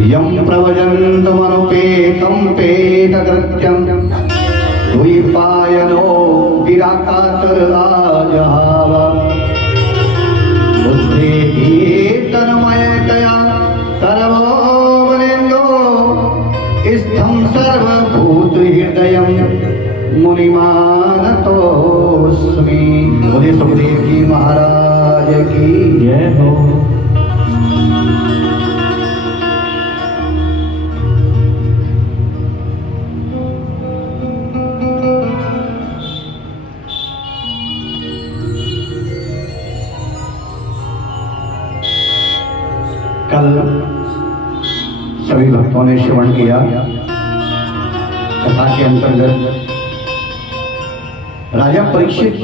यं प्रवजन्तमनुपेतं पेतकृत्यं द्वैपायनो विराकातराजहाव बुद्धेः तन्मयतया सर्वोपनिन्दो स्थं सर्वभूतहृदयं मुनिमानतोऽस्मि। बोले सुखदेव जी महाराज की जय हो। कल सभी भक्तों ने श्रवण किया कथा के अंतर्गत राजा परीक्षित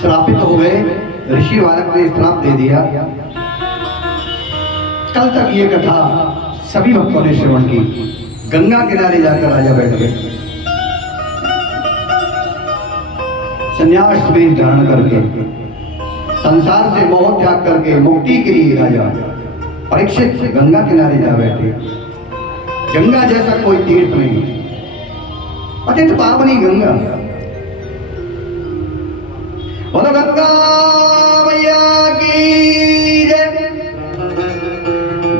श्रापित हो गए। ऋषि बालक ने श्राप दे दिया। कल तक ये कथा सभी भक्तों ने श्रवण की। गंगा किनारे जाकर राजा बैठ गए, संन्यास में धारण करके संसार से मोह त्याग करके मुक्ति के लिए राजा परीक्षित गंगा किनारे जा बैठे। गंगा जैसा कोई तीर्थ नहीं, पतित पावनी गंगा। बोलो गंगा मैया की जय।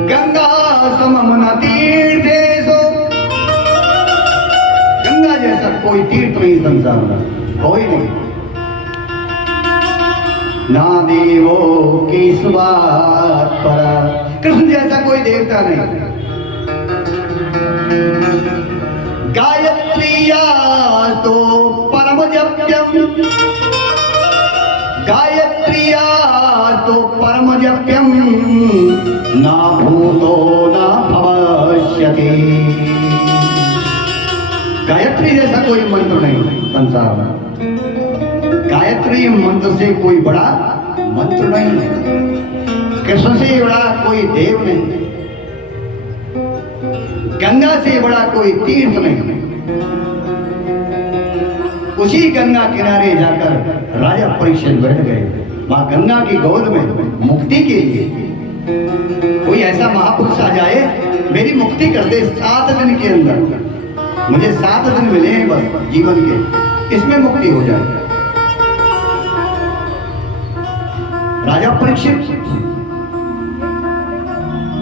गंगा समम न तीर्थेषु, गंगा जैसा कोई तीर्थ नहीं संसार में, कोई नहीं। ना देवो की स्वाद परा, कृष्ण जैसा कोई देवता नहीं। गायत्रिया तो परम जप्यम, गायत्रिया तो परम जप्यम, ना भूतो ना भविष्यति। गायत्री जैसा कोई मंत्र नहीं संसार में। गायत्री मंत्र से कोई बड़ा मंत्र नहीं, कृष्ण से बड़ा कोई देव नहीं, गंगा से बड़ा कोई तीर्थ नहीं। उसी गंगा किनारे जाकर राजा परीक्षित बैठ गए। मां गंगा की गोद में मुक्ति के लिए कोई ऐसा महापुरुष आ जाए, मेरी मुक्ति कर दे 7 दिन के अंदर। मुझे 7 दिन मिले हैं बस जीवन के, इसमें मुक्ति हो जाए। राजा परीक्षित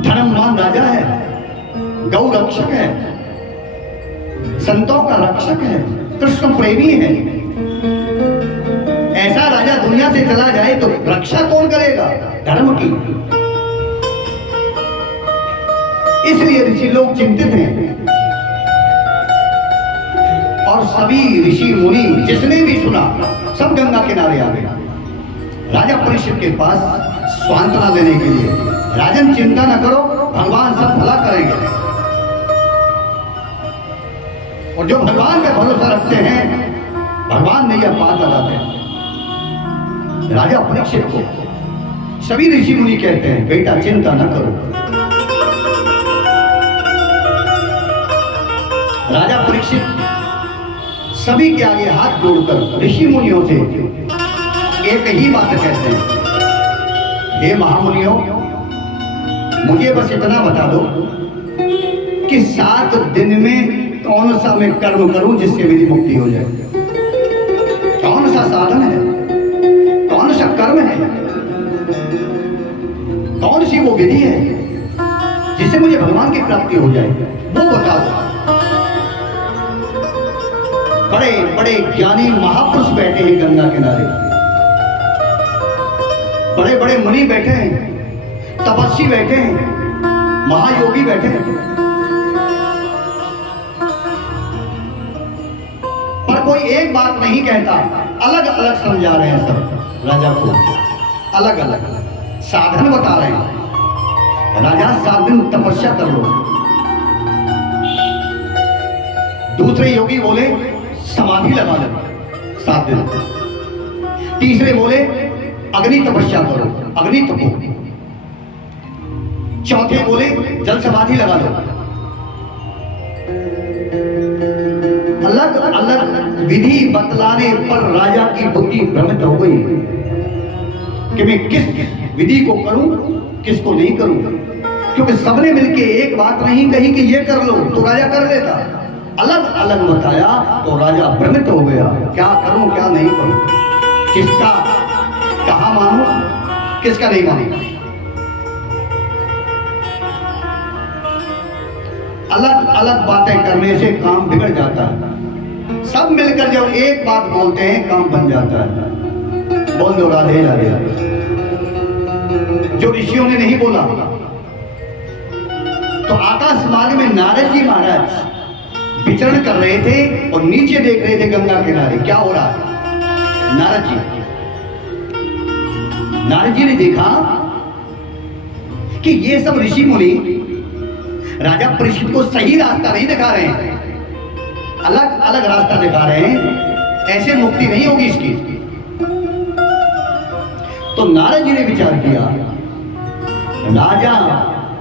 धर्मवान राजा है, गौ रक्षक है, संतों का रक्षक है, कृष्ण प्रेमी है। ऐसा राजा दुनिया से चला जाए तो रक्षा कौन करेगा धर्म की? इसलिए ऋषि लोग चिंतित हैं। और सभी ऋषि मुनि जिसने भी सुना सब गंगा किनारे आ गए राजा परीक्षित के पास सांत्वना देने के लिए। राजन चिंता न करो, भगवान सब भला करेंगे। और जो भगवान पे भरोसा रखते हैं भगवान ने यह पार लगाते हैं। राजा परीक्षित को सभी ऋषि मुनि कहते हैं बेटा चिंता न करो। राजा परीक्षित सभी के आगे हाथ जोड़कर ऋषि मुनियों से एक ही बात कहते हैं, हे महामुनियों, मुझे बस इतना बता दो कि 7 दिन में कौन सा मैं कर्म करूं जिससे मेरी मुक्ति हो जाए? कौन सा साधन है, कौन सा कर्म है, कौन सी वो विधि है जिससे मुझे भगवान की प्राप्ति हो जाए? वो बता दो। बड़े बड़े ज्ञानी महापुरुष बैठे हैं गंगा किनारे, बड़े बड़े मुनि बैठे हैं, तपस्वी बैठे हैं, महायोगी बैठे हैं, पर कोई एक बात नहीं कहता। अलग अलग समझा रहे हैं सब राजा को, अलग अलग साधन बता रहे हैं। राजा 7 दिन तपस्या कर लो। दूसरे योगी बोले समाधि लगा लो 7 दिन। तीसरे बोले अग्नि तपस्या करो, अग्नि तपो। चौथे बोले जल समाधि लगा लो। अलग अलग विधि बतलाने पर राजा की बुद्धि भ्रमित हो गई कि मैं किस विधि को करूं किसको नहीं करूं, क्योंकि सबने मिलके एक बात नहीं कही कि ये कर लो तो राजा कर लेता, अलग अलग बताया तो राजा भ्रमित हो गया, क्या करूं क्या नहीं करूं, किसका कहां मानूं किसका नहीं मानूं। अलग अलग बातें करने से काम बिगड़ जाता है, सब मिलकर जब एक बात बोलते हैं काम बन जाता है। बोल दो राधे राधे। जो ऋषियों ने नहीं बोला, तो आकाश मार्ग में नारद जी महाराज विचरण कर रहे थे और नीचे देख रहे थे गंगा किनारे क्या हो रहा है। नारद जी ने देखा कि ये सब ऋषि मुनि राजा परीक्षित को सही रास्ता नहीं दिखा रहे हैं, अलग अलग रास्ता दिखा रहे हैं, ऐसे मुक्ति नहीं होगी इसकी। तो नारद जी ने विचार किया, राजा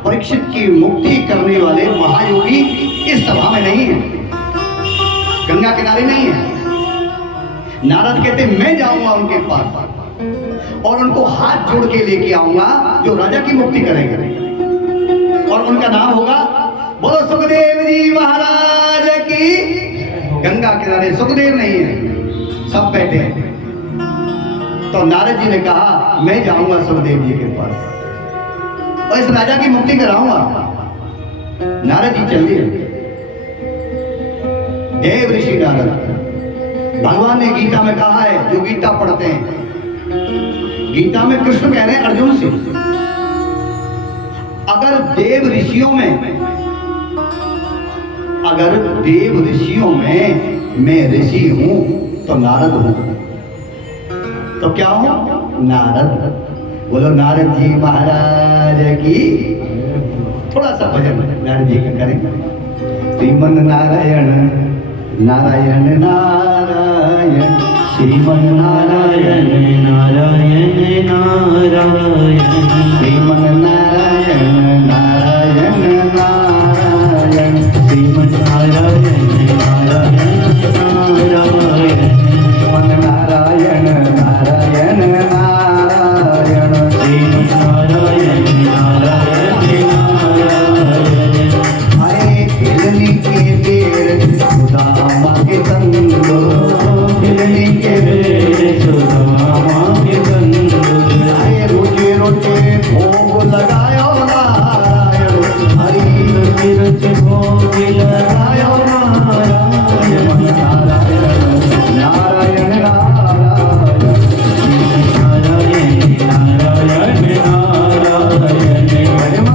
परीक्षित की मुक्ति करने वाले महायोगी इस सभा में नहीं है, गंगा किनारे नहीं है। नारद कहते मैं जाऊंगा उनके पास और उनको हाथ जोड़ के लेके आऊंगा जो राजा की मुक्ति करेंगे, और उनका नाम होगा, बोलो सुखदेव जी महाराज की। गंगा किनारे सुखदेव नहीं है, सब बैठे हैं। तो नारद जी ने कहा मैं जाऊंगा सुखदेव जी के पास और इस राजा की मुक्ति कराऊंगा। नारद जी चल दिए। देव ऋषि नारद, भगवान ने गीता में कहा है, जो गीता पढ़ते हैं, गीता में कृष्ण कह रहे हैं अर्जुन से, अगर देव ऋषियों में मैं ऋषि हूं तो नारद हूं। तो क्या हूं? नारद। बोलो नारद जी महाराज की। थोड़ा सा भजन नारद जी का करें। श्रीमन नारायण नारायण नारायण, श्रीमन नारायण नारायण नारायण, श्रीमन नारायण नारायण नारायण, श्रीमन नारायण नारायण नारायण, श्रीमन नारायण नारायण नारायण, श्रीमन नारायण नारायण नारायण। अरे हिरनी के देर सुदामा के तंदो, हिरनी के देर सुदामा के तंदो, अरे रोजे रोजे भोग लगायो नारायण, हरि रोजे रोजे भोग लगायो नारायण, नारायण नारायण नारायण, नारायण नारायण नारायण,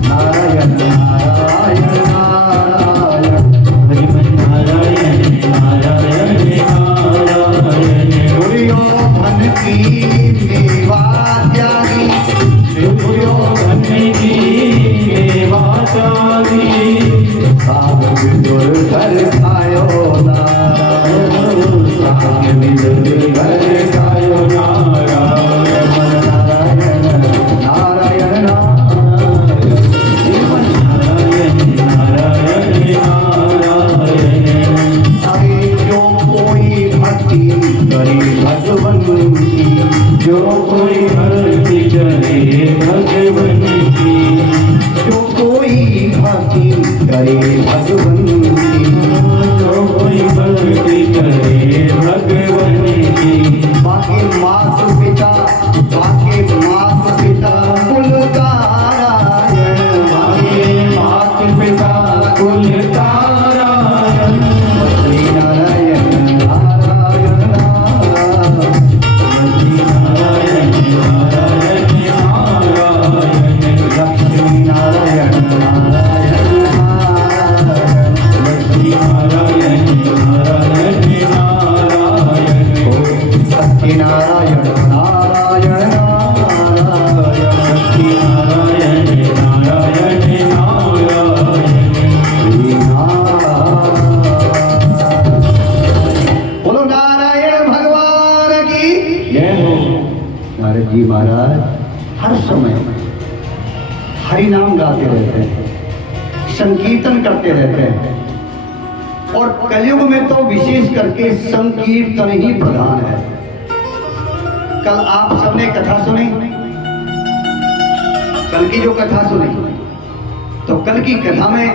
नारायण नारायण नारायण, हरिमन नारायण नारायण नारायण। दुर्योधन की मेवा त्यागी, दुर्योधन की मेवा त्यागी, साग विदुर घर खायो नारायण, साग विदुर घर खायो नारायण, नारायण नारायण नारायण, श्रीमन नारायण नारायण नारायण। अरे जो कोई भक्ति करे भगवन की, जो कोई भक्ति करे भगवन की, जो कोई भक्ति करे भगवन की, जो कोई भक्ति करे भगवन की, बाकी मात पिता, बाकी मात पिता कुल तारायण, बाकी मात पिता कुल तारायण, श्री नारायण नारायण नारायण, श्री नारायण नारायण नारायण, लक्ष्मी नारायण नारायण नारायण, लक्ष्मी नारायण नारायण नारायण, सत्य नारायण नारायण नारायण, सत्य नारायण नारायण नारायण, श्री नारायण। बोलो नारायण भगवान की जय हो। नारद जी महाराज हर समय हरि नाम गाते रहते हैं, संकीर्तन करते रहते हैं, और कलयुग में तो विशेष करके संकीर्तन ही प्रधान है। कल आप सबने कथा सुनी, कल की जो कथा सुनी, तो कल की कथा में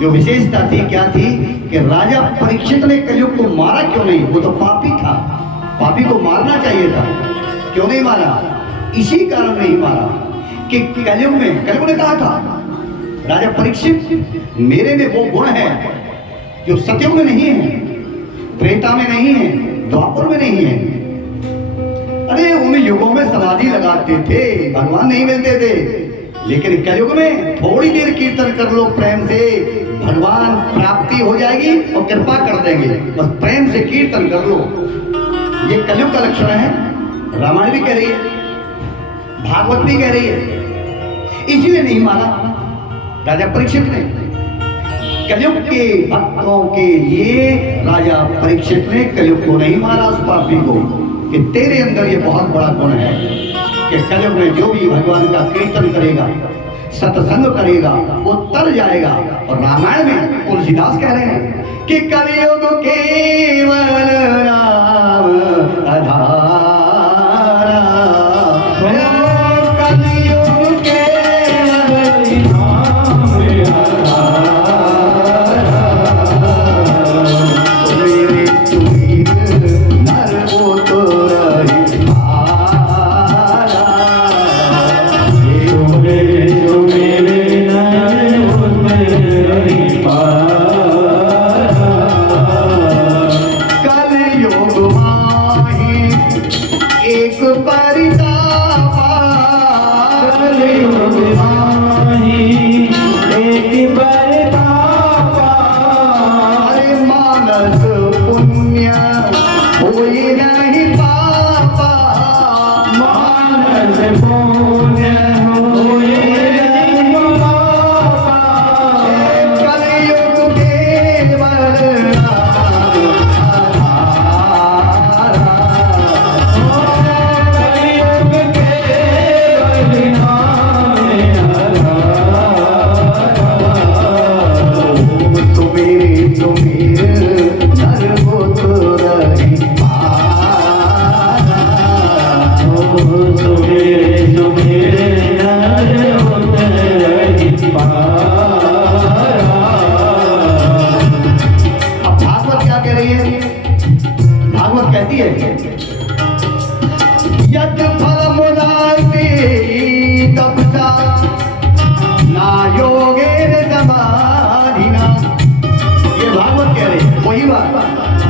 जो विशेषता थी क्या थी कि राजा परीक्षित ने कलयुग को मारा क्यों नहीं? वो तो पापी था, पापी को मारना चाहिए था, क्यों नहीं मारा? इसी कारण नहीं मारा कि कलयुग ने कहा था राजा परीक्षित मेरे में वो गुण है जो सतयुग में नहीं है, त्रेता में नहीं है, द्वापर में नहीं है। अरे उन युगों में समाधि लगाते थे, भगवान नहीं मिलते थे, लेकिन कलयुग में थोड़ी देर कीर्तन कर लो प्रेम से, भगवान प्राप्ति हो जाएगी और कृपा कर देंगे। बस प्रेम से कीर्तन कर लो, ये कलयुग का लक्षण है। रामायण भी कह रही है, भागवत भी कह रही है। इसीलिए नहीं माना राजा परीक्षित ने। कलयुग के भक्तों के लिए राजा परीक्षित ने कलयुग को नहीं मारा, उस पापी को, कि तेरे अंदर ये बहुत बड़ा गुण है कि कलयुग में जो भी भगवान का कीर्तन करेगा, सत्संग करेगा, वो तर जाएगा। और रामायण में तुलसीदास कह रहे हैं कि कलयुग केवल राम आधारा, कलयुग केवल राम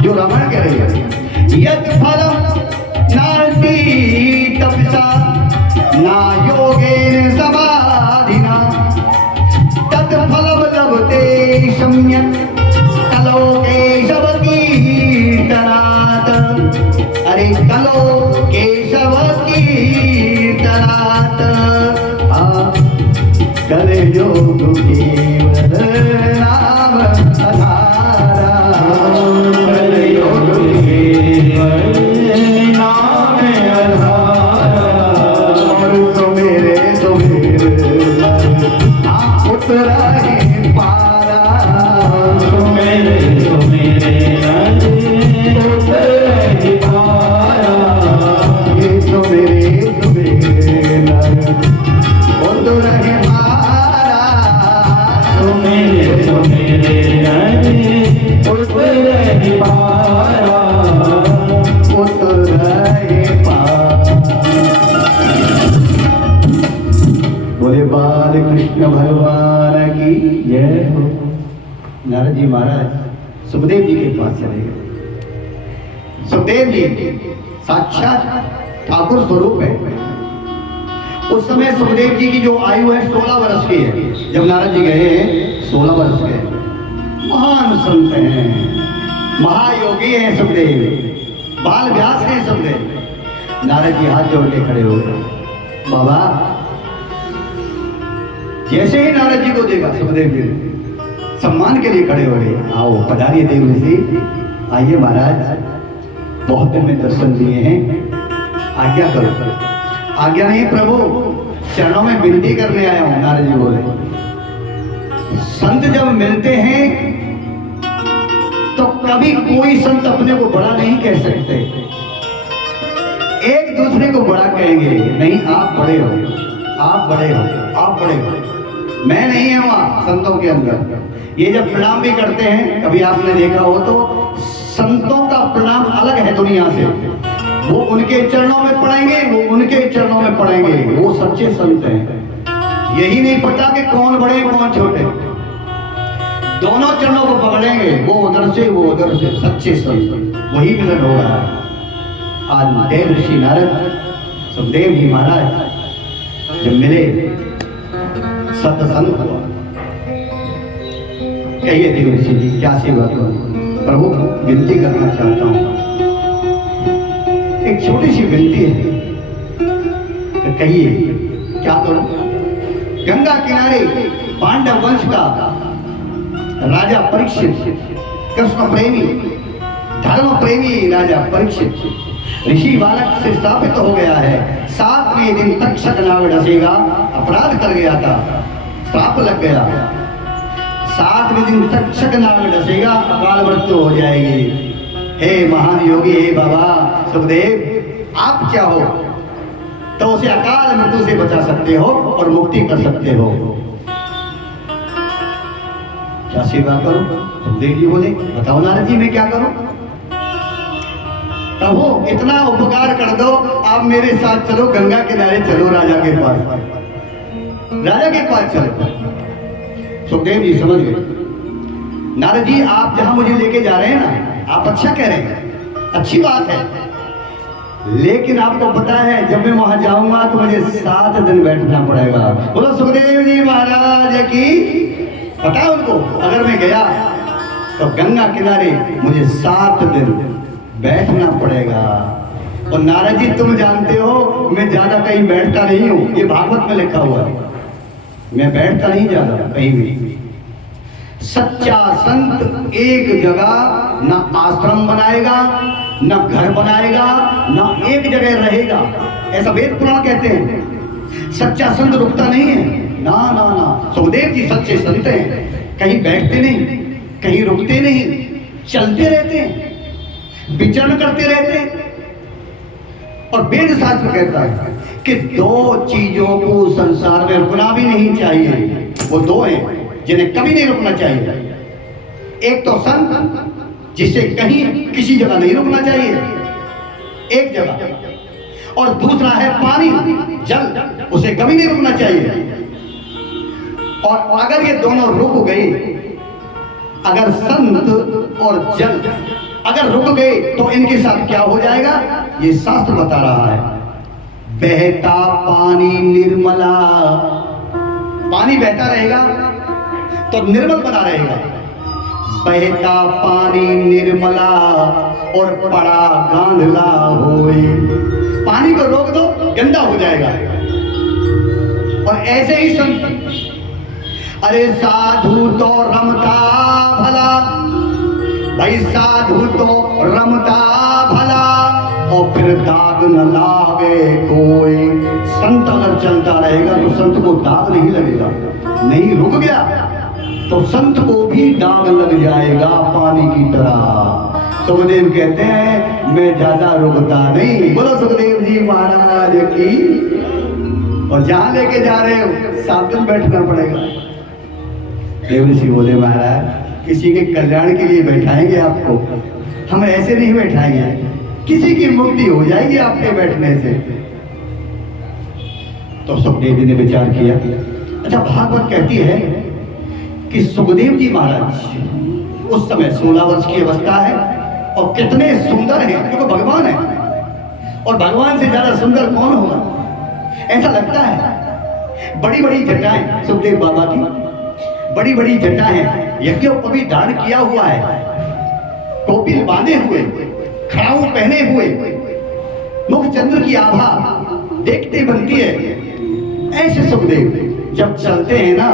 जो रामायण कह रही है। यद फलम नास्ति तपसा ना योगेन समाधिना तत् फलम लभते सम्यक् कलो केशव कीर्तनात्। अरे कलो केशव कीर्तनात् कलयुग केवल नाम आधारा, कृष्ण भगवान की जय हो। नारद जी महाराज सुखदेव जी के पास चले गए। सुखदेव जी साक्षात ठाकुर स्वरूप है। उस समय सुखदेव जी की जो आयु है 16 वर्ष की है। जब नारद जी गए 16 वर्ष के। महान संत हैं, महायोगी हैं सुखदेव, बाल व्यास हैं सुखदेव। नारद जी हाथ जोड़ के खड़े हो गए। बाबा जैसे ही नारद जी को देखा सुखदेव जी सम्मान के लिए खड़े हो गए। आओ पधारिए देव ऋषि, आइए महाराज, बहुत दिन में दर्शन दिए हैं, आज्ञा करो। आज्ञा नहीं प्रभु, चरणों में विनती करने आया हूं। नारद जी बोले संत जब मिलते हैं तो कभी कोई संत अपने को बड़ा नहीं कह सकते, एक दूसरे को बड़ा कहेंगे। नहीं आप बड़े हो, आप बड़े हो, आप बड़े हो, मैं नहीं है वहाँ संतों के अंदर। ये जब प्रणाम भी करते हैं, कभी आपने देखा हो तो संतों का प्रणाम अलग है दुनिया से। वो उनके चरणों में पड़ेंगे, वो उनके चरणों में पड़ेंगे, वो सच्चे संत हैं। यही नहीं पता कि कौन बड़े कौन छोटे, दोनों चरणों को पकड़ेंगे, वो उधर से वो उधर से, सच्चे संत। वही मिलन हो रहा है आज। देव ऋषि नारद सुखदेव जी महाराज जब मिले, सत्संग हुआ। कहिए देव ऋषि जी क्या सेवा करूं? प्रभु विनती करना चाहता हूं, एक छोटी सी विनती है, तो कहिए क्या करूं? गंगा किनारे पांडव वंश का राजा परीक्षित, कृष्ण प्रेमी, धर्म प्रेमी राजा परीक्षित ऋषि बालक से स्थापित हो गया है। 7वें दिन तक्षक नाग डसेगा, अपराध कर गया था, श्राप लग गया। 7वें दिन तक्षक नाग डसेगा, अकाल मृत्यु हो जाएगी। हे महान योगी, हे बाबा सुखदेव, आप क्या हो तो उसे अकाल मृत्यु से बचा सकते हो और मुक्ति कर सकते हो। क्या सेवा करूं? सुखदेव जी बोले, बताओ नारद जी मैं क्या करूं? प्रभु इतना उपकार कर दो, आप मेरे साथ चलो, गंगा किनारे चलो, राजा के पास, राजा के पास चलो। सुखदेव जी समझ गए, नारद जी आप जहां मुझे लेके जा रहे हैं ना, आप अच्छा कह रहे हैं, अच्छी बात है, लेकिन आपको पता है जब मैं वहां जाऊंगा तो मुझे 7 दिन बैठना पड़ेगा। बोलो सुखदेव जी महाराज की। पता है उनको, अगर मैं गया तो गंगा किनारे मुझे 7 दिन बैठना पड़ेगा। और नारद जी तुम जानते हो मैं ज्यादा कहीं बैठता नहीं हूं, ये भागवत में लिखा हुआ है, मैं बैठता नहीं ज्यादा कहीं भी। सच्चा संत एक जगह न आश्रम बनाएगा, न घर बनाएगा, न एक जगह रहेगा, ऐसा वेद पुराण कहते हैं। सच्चा संत रुकता नहीं है, ना ना ना। सुखदेव जी सच्चे संत हैं, कहीं बैठते नहीं, कहीं रुकते नहीं, चलते रहते हैं, विचरण करते रहते हैं। और वेद शास्त्र कहता है कि 2 चीजों को संसार में रुकना भी नहीं चाहिए, वो 2 हैं जिन्हें कभी नहीं रुकना चाहिए। एक तो संत, जिसे कहीं किसी जगह नहीं रुकना चाहिए, एक जगह, और दूसरा है पानी, जल, उसे कभी नहीं रुकना चाहिए। और अगर ये दोनों रुक गए, अगर संत और जल अगर रुक गए तो इनके साथ क्या हो जाएगा, ये शास्त्र बता रहा है। बहता पानी निर्मला, पानी बहता रहेगा तो निर्मल बना रहेगा। बहता पानी निर्मला और पड़ा गांधला होए, पानी को रोक दो गंदा हो जाएगा। और ऐसे ही संत, अरे साधु तो रमता भला, भाई साधु तो रमता भला, और फिर दाग न लागे कोई। संत अगर चलता रहेगा तो संत को दाग नहीं लगेगा, नहीं रुक गया तो संत को भी दाग लग जाएगा पानी की तरह। सुखदेव कहते हैं मैं ज्यादा रुकता नहीं। बोलो सुखदेव जी महाराज की। और जहां लेके जा रहे हो 7 दिन बैठना पड़ेगा। देव ऋषि बोले महाराज किसी के कल्याण के लिए बैठाएंगे आपको, हम ऐसे नहीं बैठाएंगे, किसी की मुक्ति हो जाएगी आपके बैठने से। तो सुखदेव जी ने विचार किया। अच्छा, भागवत कहती है कि सुखदेव जी महाराज उस समय 16 वर्ष की अवस्था है और कितने सुंदर हैं, क्योंकि भगवान है और भगवान से ज्यादा सुंदर कौन होगा, ऐसा लगता है। बड़ी बड़ी जटाएं सुखदेव बाबा की, बड़ी बड़ी जटाएं, यज्ञोपवी धारण किया हुआ है, कोपिल बांधे हुए, खड़ाऊ पहने हुए, मुख चंद्र की आभा देखते बनती है। ऐसे सुखदेव जब चलते हैं ना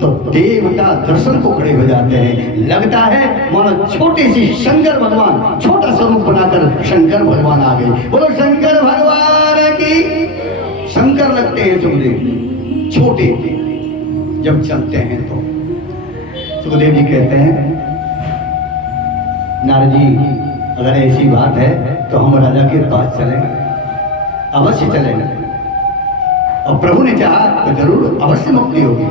तो देवता दर्शन को खड़े हो जाते हैं। लगता है मानो छोटे सी शंकर भगवान, छोटा स्वरूप बनाकर शंकर भगवान आ गए। बोलो शंकर भगवान की। शंकर लगते हैं सुखदेव छोटे जब चलते हैं तो। सुखदेव जी कहते हैं नारद जी अगर ऐसी बात है तो हम राजा के पास चलेंगे, अवश्य चलेंगे। और प्रभु ने चाहा तो जरूर अवश्य मुक्ति होगी।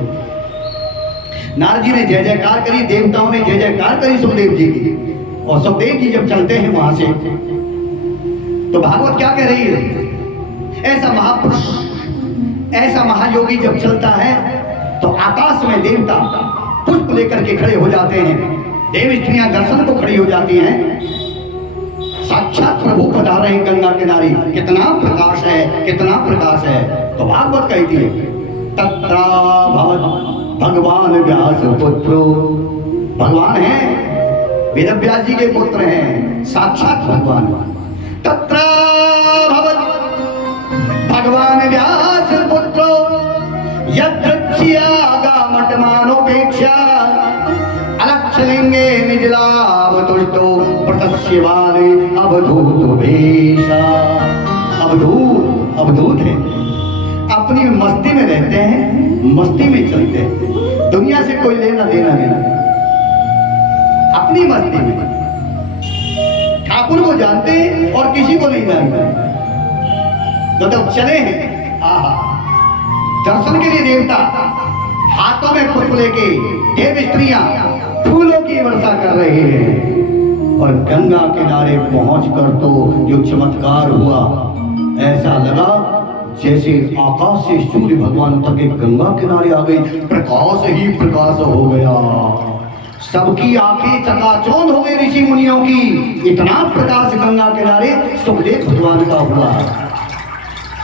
नारद जी ने जय जयकार करी, देवताओं ने जय जयकार करी सुखदेव जी की। और सुखदेव जी जब चलते हैं वहां से तो भागवत क्या कह रही है, ऐसा महापुरुष, ऐसा महायोगी जब चलता है तो आकाश में देवता पुष्प लेकर के खड़े हो जाते हैं, देव स्त्रियां दर्शन को खड़ी हो जाती हैं। साक्षात प्रभु पधार रहे हैं गंगा किनारे, कितना प्रकाश है, कितना प्रकाश है। तो भागवत कहती है तत्रा भवत् भगवान व्यास पुत्रो, भगवान है, वेद व्यास जी के पुत्र हैं, साक्षात भगवान। तत्रा भवत् भगवान व्यास पुत्रो यद्रक्ष्यागामटमानोपेक्षा अलक्षलिंगे निजलाभ तुष्टो प्रतस्यवाने अवधूत भेषा। अवधूत है, अपनी मस्ती में रहते हैं, मस्ती में चलते हैं, दुनिया से कोई लेना देना नहीं, अपनी मस्ती में। ठाकुर को जानते हैं और किसी को नहीं जानते। तो जब चले हैं, आहा, दर्शन के लिए देवता हाथों में पुष्प लेके, देव स्त्रियां फूलों की वर्षा कर रहे हैं। और गंगा किनारे पहुंचकर तो जो चमत्कार हुआ, ऐसा लगा जैसे आकाश से सूर्य भगवान तक एक गंगा किनारे आ गई, प्रकाश ही प्रकाश हो गया, सबकी आंखें चकाचौंध हो गई ऋषि मुनियों की। इतना प्रकाश गंगा किनारे सुखदेव भगवान का हुआ।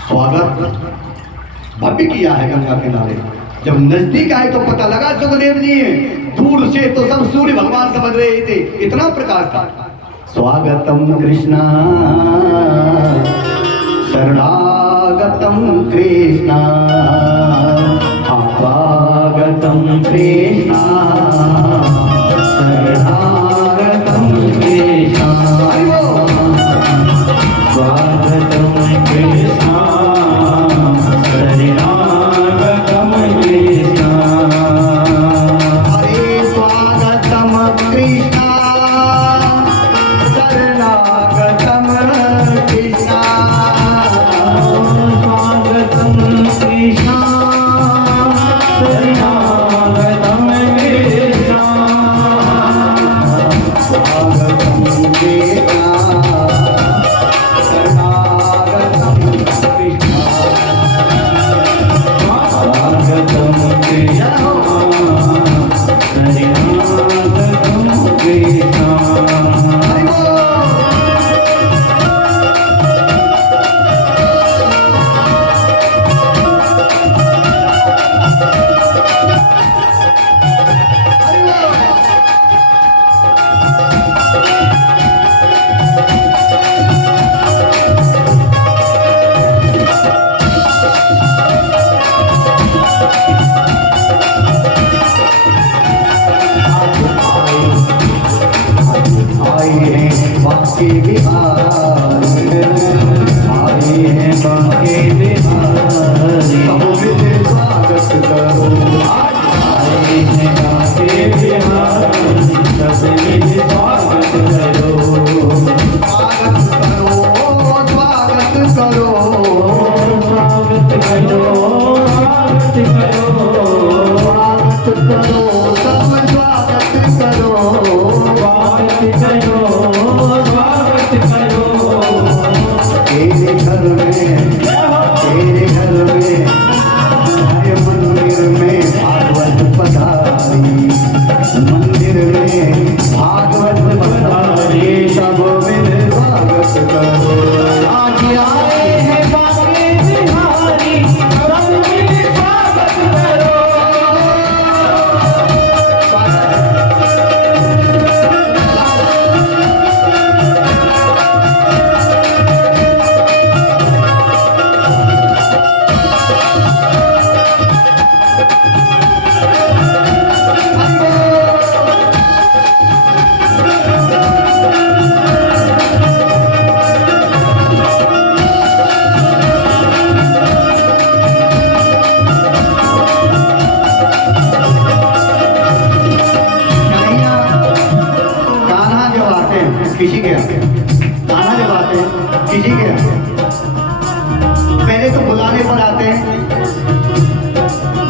स्वागत भव्य किया है गंगा किनारे। जब नजदीक आए तो पता लगा सुखदेव जी हैं, दूर से तो सब सूर्य भगवान समझ रहे थे, इतना प्रकाश था। स्वागतम कृष्णा शरणागतम कृष्णा, स्वागतम कृष्णा शरणागतम कृष्णा, स्वागतम कृष्णा शरणागतम कृष्णा, हरे स्वागतम कृष्णा शरणागतम कृष्णा, स्वागतम कृष्णा शरणागतम कृष्णा, स्वागतम कृष्णा शरणागतम कृष्णा, स्वागतम कृष्णा शरणागतम कृष्णा। आज आए हैं बाके बिहारी, सब मिल स्वागत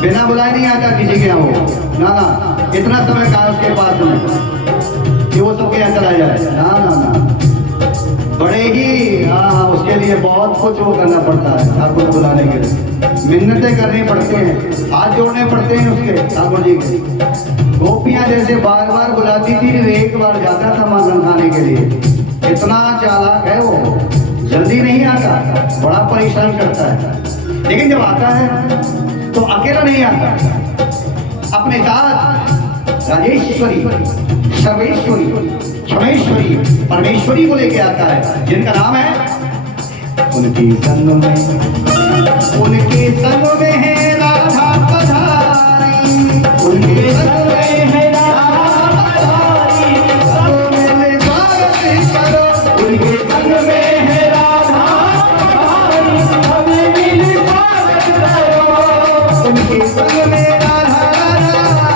बिना बुलाए नहीं आता किसी के यहाँ वो, ना ना, इतना समय कहा उसके पास में कि वो सबके यहाँ चला जाए, ना ना ना, बड़े ही हाँ उसके लिए बहुत कुछ वो करना पड़ता है ठाकुर को बुलाने के लिए, मिन्नतें करनी पड़ती हैं, हाथ जोड़ने पड़ते हैं उसके ठाकुर जी के। गोपियाँ जैसे बार बार बुलाती थी, एक बार जाता था माखन खाने के लिए, इतना चालाक है वो, जल्दी नहीं आता, बड़ा परेशान करता है, लेकिन जब आता है तो अकेला नहीं आता, अपने साथ राजेश्वरी, सर्वेश्वरी, क्षमेश्वरी, परमेश्वरी को लेके आता है, जिनका नाम है उनके संग में है राधा पधारी, उनके संग में है राधा पधारी, मेरे स्वागत करो, उनके संग में है राधा पधारी, हमें मिल स्वागत करो, उनके संग में राधा राधा,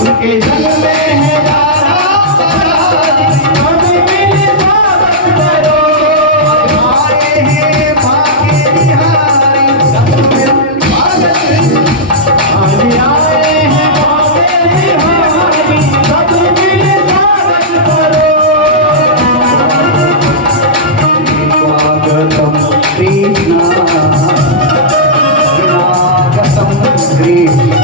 उनके संग में है राधा पधारी, हमें मिल स्वागत करो, आए हैं भाग्य बिहारी, सब मिल स्वागत, आज आए हैं भाग्य बिहारी, सब मिल स्वागत करो, स्वागतम कृष्णा, स्वागतम कृष्णा,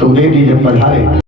सुखदेव जी जब पधारे